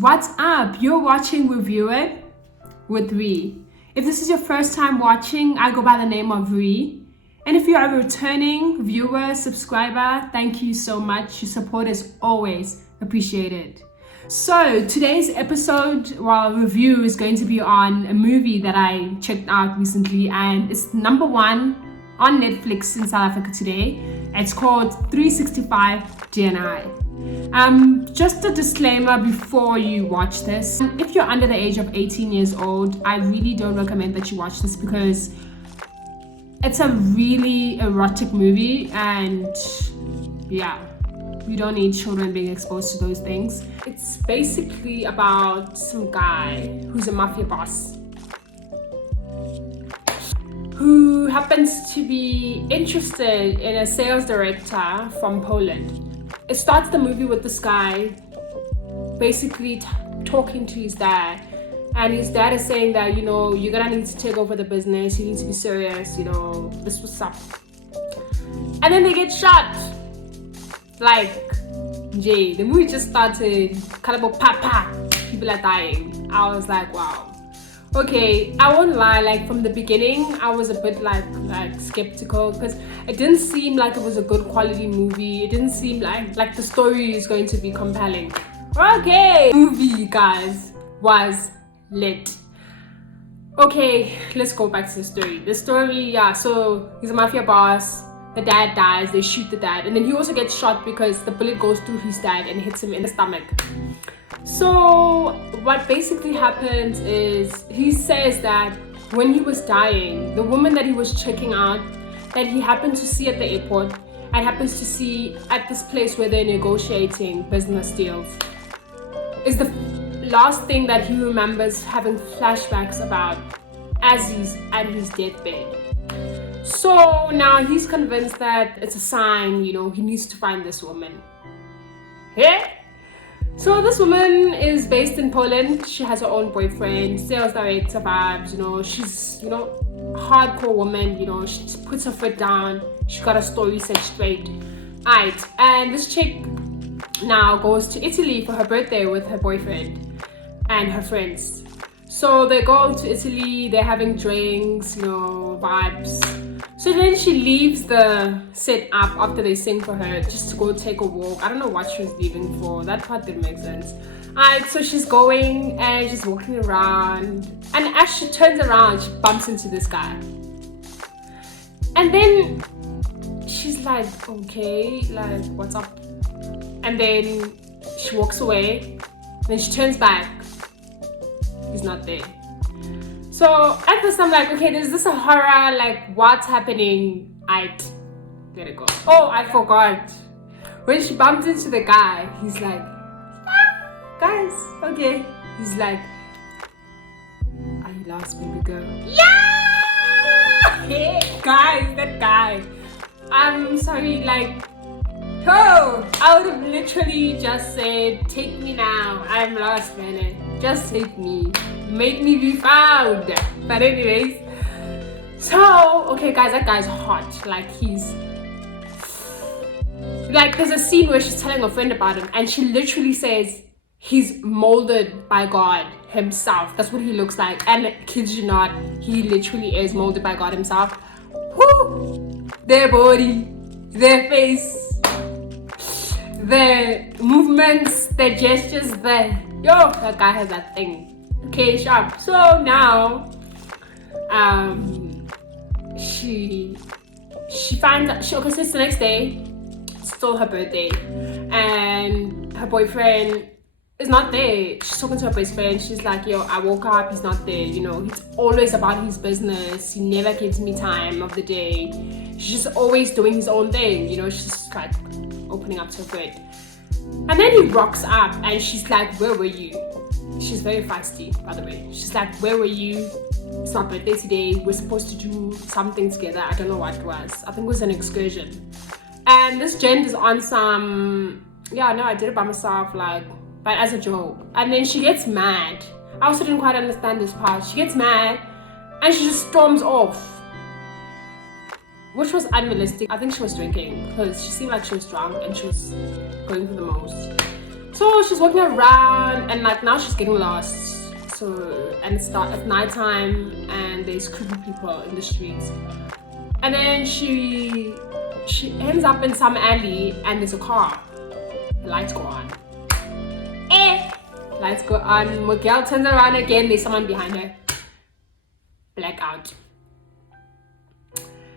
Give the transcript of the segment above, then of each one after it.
what's up? You're watching Review It with Ree. If this is your first time watching, I go by the name of Ree. And if you're a returning viewer, subscriber, thank you so much. Your support is always appreciated. So today's episode, review is going to be on a movie that I checked out recently, and it's number 1 on Netflix in South Africa today. It's called 365 DNI. Just a disclaimer before you watch this. If you're under the age of 18 years old, I really don't recommend that you watch this because it's a really erotic movie, and yeah, you don't need children being exposed to those things. It's basically about some guy who's a mafia boss who happens to be interested in a sales director from Poland. It starts the movie with this guy basically talking to his dad, and his dad is saying that, you're gonna need to take over the business, you need to be serious, this was up. And then they get shot. Like, Jay, the movie just started, kind of people are dying. I was like, wow. Okay, I won't lie, like from the beginning, I was a bit like skeptical because it didn't seem like it was a good quality movie. It didn't seem like the story is going to be compelling. Okay, movie, guys, was lit. Okay, let's go back to the story. The story, so he's a mafia boss. The dad dies, they shoot the dad, and then he also gets shot because the bullet goes through his dad and hits him in the stomach. So what basically happens is he says that when he was dying, the woman that he was checking out, that he happened to see at the airport and happens to see at this place where they're negotiating business deals, is the last thing that he remembers having flashbacks about as he's at his deathbed. So now he's convinced that it's a sign, he needs to find this woman. Yeah? So this woman is based in Poland. She has her own boyfriend, sales director vibes, she's, hardcore woman, she just puts her foot down. She got her story set straight. Alright, and this chick now goes to Italy for her birthday with her boyfriend and her friends. So they go to Italy, they're having drinks, vibes. So then she leaves the set up after they sing for her just to go take a walk. I don't know what she was leaving for. That part didn't make sense. Alright, so she's going and she's walking around. And as she turns around, she bumps into this guy. And then she's like, okay, like, what's up? And then she walks away. Then she turns back. He's not there. So at first I'm like, okay, is this a horror? Like, what's happening? I'd let it go. Oh, I forgot. When she bumped into the guy, he's like, guys, okay. He's like, are you lost, baby girl? Yeah! Hey, guys, that guy. I'm sorry, I would have literally just said, take me now. I'm lost, man. Just take me. Make me be found. But anyways, so okay, guys, that guy's hot. There's a scene where she's telling a friend about him, and she literally says he's molded by God himself. That's what he looks like. And kids you not, he literally is molded by God himself. Whoo! Their body, their face, their movements, their gestures, that guy has that thing. Okay, sharp. So now, she finds out. So it's the next day. It's still her birthday, and her boyfriend is not there. She's talking to her best friend. She's like, "Yo, I woke up. He's not there. He's always about his business. He never gives me time of the day. She's just always doing his own thing. She's just like opening up to her friend." And then he rocks up, and she's like, "Where were you?" She's very feisty, by the way. She's like, where were you? It's my birthday today. We're supposed to do something together. I don't know what it was. I think it was an excursion. And this gent is on some, I did it by myself, but as a joke. And then she gets mad. I also didn't quite understand this part. She gets mad and she just storms off, which was unrealistic. I think she was drinking because she seemed like she was drunk and she was going for the most. So she's walking around, and like now she's getting lost. So, and it's at nighttime, and there's creepy people in the streets. And then she ends up in some alley, and there's a car. The lights go on. Lights go on. Miguel turns around again. There's someone behind her. Blackout.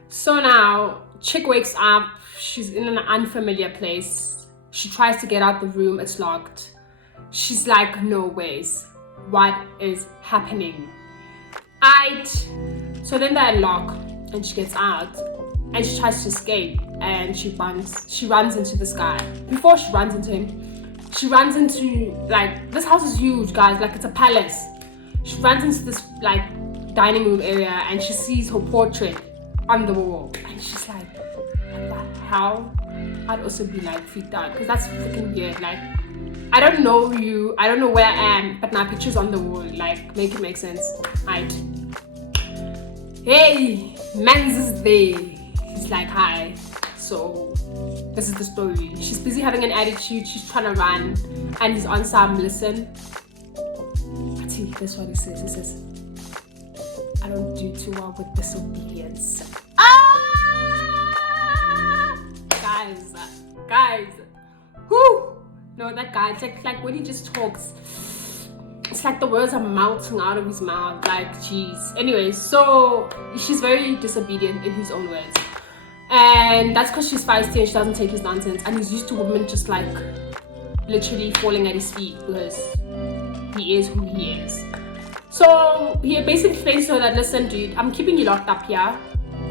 So now, chick wakes up. She's in an unfamiliar place. She tries to get out the room. It's locked. She's like, no ways. What is happening? So then they unlock, and she gets out, and she tries to escape, and she runs into this guy. Before she runs into him, she runs into, like, this house is huge, guys, like it's a palace. She runs into this like dining room area, and she sees her portrait on the wall, and she's like, what the hell? I'd also be like freaked out, because that's freaking weird. Like, I don't know you, I don't know where I am, but my picture's on the wall. Like, make it make sense. Right. Hey, Mans is there. He's like, hi. So this is the story. She's busy having an attitude. She's trying to run, and he's on some listen. That's what he says. He says, I don't do too well with disobedience. Guys. Whoo! No, that guy, it's like when he just talks, it's like the words are melting out of his mouth. Like, jeez. Anyway, so she's very disobedient in his own words. And that's because she's feisty and she doesn't take his nonsense. And he's used to women just like literally falling at his feet because he is who he is. So he basically explains to her that, listen, dude, I'm keeping you locked up here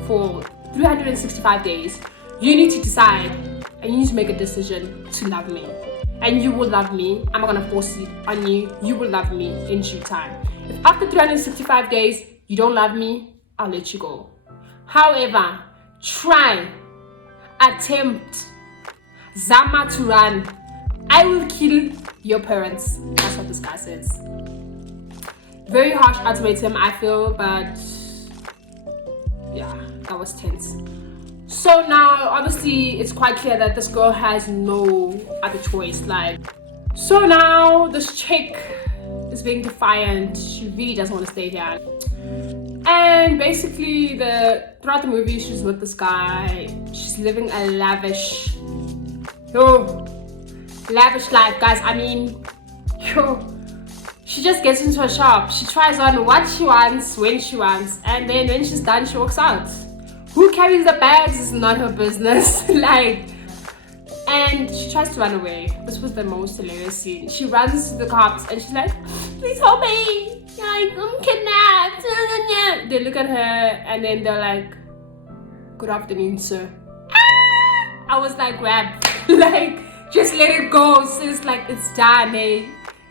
for 365 days. You need to decide, and you need to make a decision to love me. And you will love me. I'm not gonna force it on you. You will love me in due time. If after 365 days you don't love me, I'll let you go. However, try, attempt, zama to run, I will kill your parents. That's what this guy says. Very harsh ultimatum, I feel, but yeah, that was tense. So now, obviously, it's quite clear that this girl has no other choice. Like, so now this chick is being defiant. She really doesn't want to stay here. And basically, throughout the movie, she's with this guy. She's living a lavish life, guys. I mean, she just gets into a shop. She tries on what she wants, when she wants, and then when she's done, she walks out. Who carries the bags is not her business. Like, and she tries to run away. This was the most hilarious scene. She runs to the cops and she's like, please help me. Like, I'm kidnapped. They look at her and then they're like, good afternoon, sir. I was like, grab. Like, just let it go. Sis, like, it's done, eh?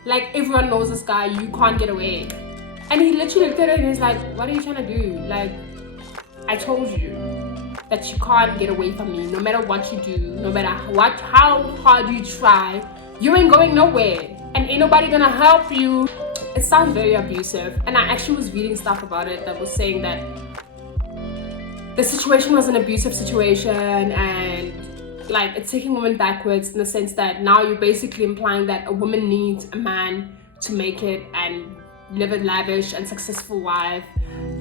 Like, everyone knows this guy. You can't get away. And he literally looked at her and he's like, what are you trying to do? Like, I told you that you can't get away from me. No matter what you do, no matter how hard you try, you ain't going nowhere. And ain't nobody gonna help you. It sounds very abusive. And I actually was reading stuff about it that was saying that the situation was an abusive situation and like it's taking women backwards in the sense that now you're basically implying that a woman needs a man to make it and live a lavish and successful life.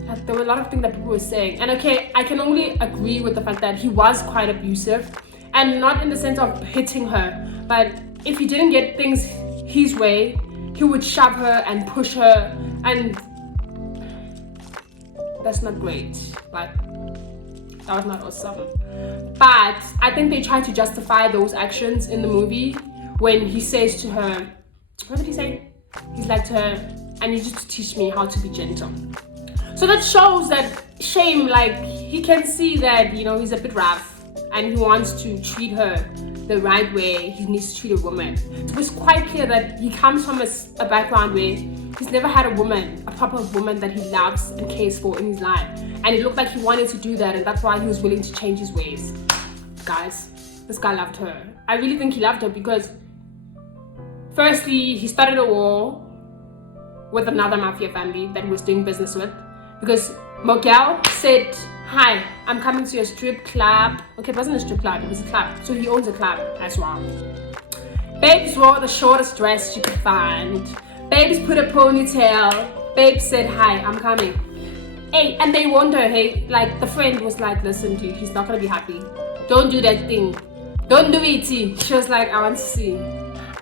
Like, there were a lot of things that people were saying, and okay, I can only agree with the fact that he was quite abusive, and not in the sense of hitting her, but if he didn't get things his way, he would shove her and push her, and that's not great. Like, that was not awesome. But I think they tried to justify those actions in the movie when he says to her, what did he say? He's like to her, I need you to teach me how to be gentle. So that shows that Shame, like, he can see that, you know, he's a bit rough and he wants to treat her the right way he needs to treat a woman. So it's quite clear that he comes from a background where he's never had a woman, a proper woman that he loves and cares for in his life. And it looked like he wanted to do that, and that's why he was willing to change his ways. Guys, this guy loved her. I really think he loved her because firstly, he started a war with another mafia family that he was doing business with. Because Miguel said, hi, I'm coming to your strip club. Okay, it wasn't a strip club, it was a club. So he owns a club as well. Babes wore the shortest dress she could find. Babes put a ponytail. Babes said, hi, I'm coming. Hey, and they warned her, hey, like the friend was like, listen, dude, he's not gonna be happy. Don't do that thing. Don't do it. She was like, I want to see.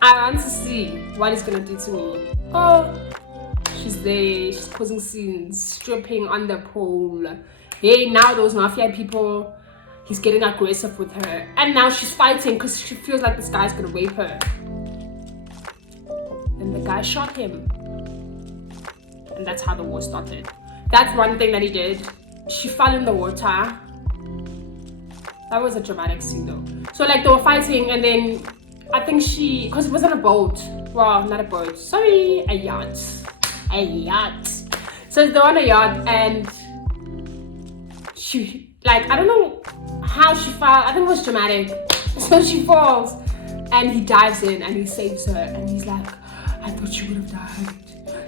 I want to see what he's gonna do to me. Oh, she's there, she's causing scenes, stripping on the pole. Hey, now those mafia people, he's getting aggressive with her. And now she's fighting because she feels like this guy's gonna rape her. And the guy shot him. And that's how the war started. That's one thing that he did. She fell in the water. That was a dramatic scene though. So like they were fighting and then I think she, because it was on a boat. Well, not a boat. Sorry, a yacht. A yacht. So they're on a yacht and she, like, I don't know how she fell. I think it was dramatic. So she falls and he dives in and he saves her. And he's like, I thought you would have died.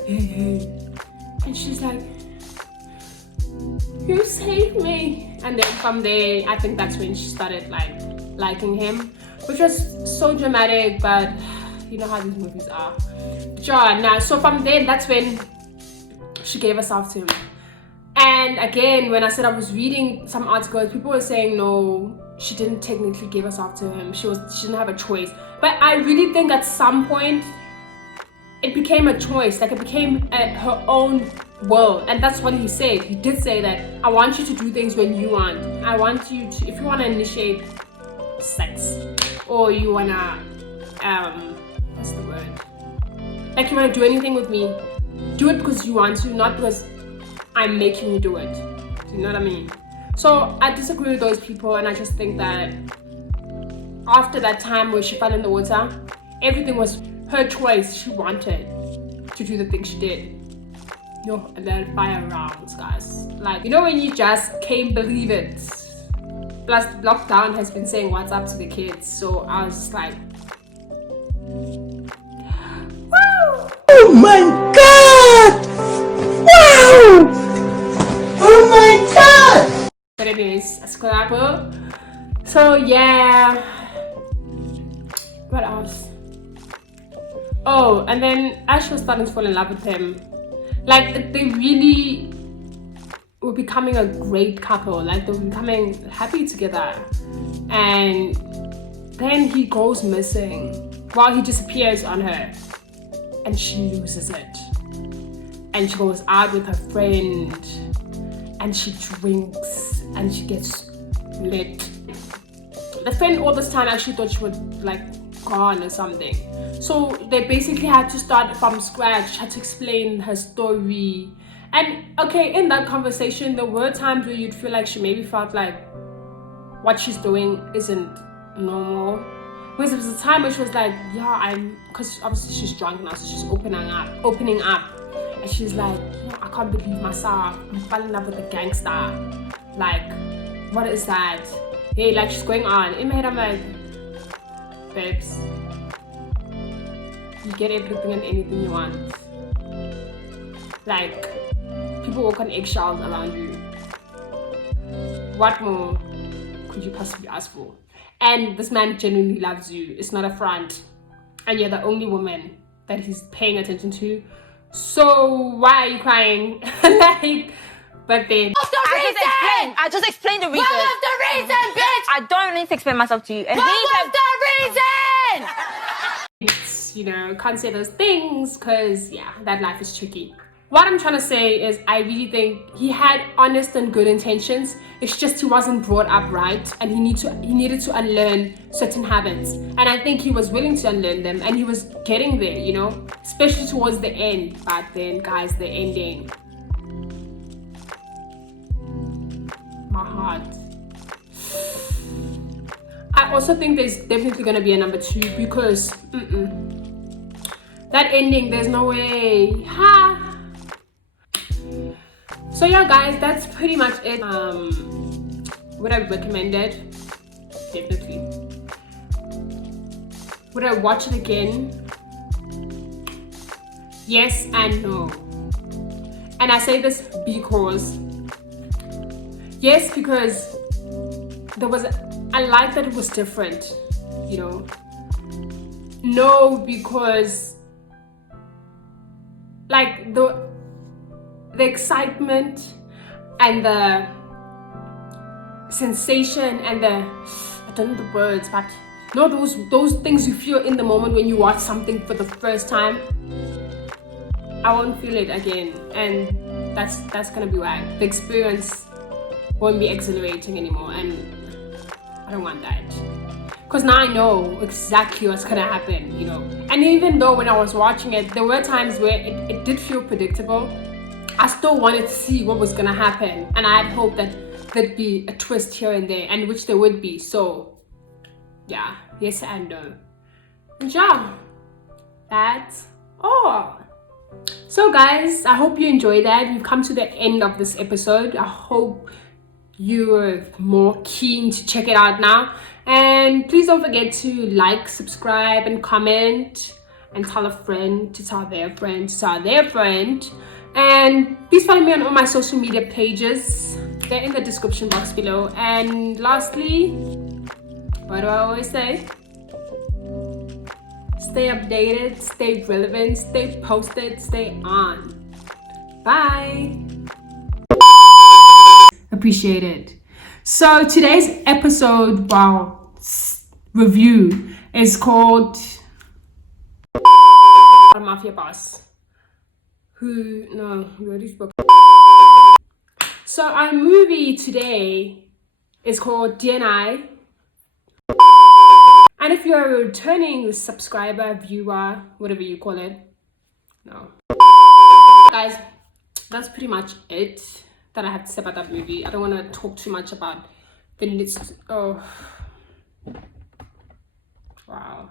Hey, hey. And she's like, you saved me. And then from there, I think that's when she started like liking him, which was so dramatic, but you know how these movies are. John, now, so from there, that's when she gave herself to him. And again, when I said I was reading some articles, people were saying, no, she didn't technically give herself to him. She didn't have a choice. But I really think at some point, it became a choice. Like it became her own will. And that's what he said. He did say that, I want you to do things when you want. I want you to, if you want to initiate sex, or you want to, what's the word? Like you want to do anything with me, do it because you want to, not because I'm making you do it. Do you know what I mean? So I disagree with those people, and I just think that after that time where she fell in the water, everything was her choice. She wanted to do the thing she did. Yo, and then fire rounds, guys. Like, you know when you just can't believe it. Plus, lockdown has been saying what's up to the kids, so I was just like, wow! Oh my god! Wow! Oh my god! But anyways, scrapper. So yeah. What else? Oh, and then Ash was starting to fall in love with him. Like they really were becoming a great couple. Like they were becoming happy together. And then he goes missing while he disappears on her. And she loses it. And she goes out with her friend. And she drinks. And she gets lit. The friend all this time actually thought she was like gone or something. So they basically had to start from scratch, had to explain her story. And okay, in that conversation, there were times where you'd feel like she maybe felt like what she's doing isn't normal. Because there was a time where she was like, yeah, because obviously she's drunk now, so she's opening up. And she's like, yeah, I can't believe myself. I'm falling in love with a gangster. Like, what is that? Hey, like she's going on. In my head, I'm like, babes, you get everything and anything you want. Like, people walk on eggshells around you. What more could you possibly ask for? And this man genuinely loves you. It's not a front. And you're the only woman that he's paying attention to. So why are you crying? Like, but then I just explained the reason. What was the reason, bitch? I don't need to explain myself to you. And What was the reason? it's, you know, can't say those things because yeah, that life is tricky. What I'm trying to say is I really think he had honest and good intentions. It's just he wasn't brought up right, and he needed to unlearn certain habits. And I think he was willing to unlearn them, and he was getting there, you know, especially towards the end. But then, guys, the ending, my heart. I also think there's definitely gonna be a number 2 because that ending, there's no way. Ha. So yeah, guys, that's pretty much it. Would I recommend it? Definitely. Would I watch it again? Yes and no. And I say this because yes, because I like that it was different, you know. no, because like the excitement and the sensation and the, I don't know the words, but no, those things you feel in the moment when you watch something for the first time, I won't feel it again, and that's gonna be why the experience won't be exhilarating anymore, and I don't want that. Because now I know exactly what's gonna happen, you know. And even though when I was watching it, there were times where it did feel predictable, I still wanted to see what was gonna happen. And I had hoped that there'd be a twist here and there, and which there would be. So, yeah, yes and no. And yeah, that's all. So guys, I hope you enjoyed that. We've come to the end of this episode. I hope you're more keen to check it out now. And please don't forget to like, subscribe, and comment, and tell a friend to tell their friend to tell their friend. And please follow me on all my social media pages. They're in the description box below. And lastly, what do I always say? Stay updated, stay relevant, stay posted, stay on. Bye. Appreciate it. So today's episode, review is called Mafia Boss. We already spoke. So our movie today is called DNI. And if you're a returning subscriber, viewer, whatever you call it, no. Guys, that's pretty much it that I have to say about that movie. I don't want to talk too much about the nits. Oh, wow.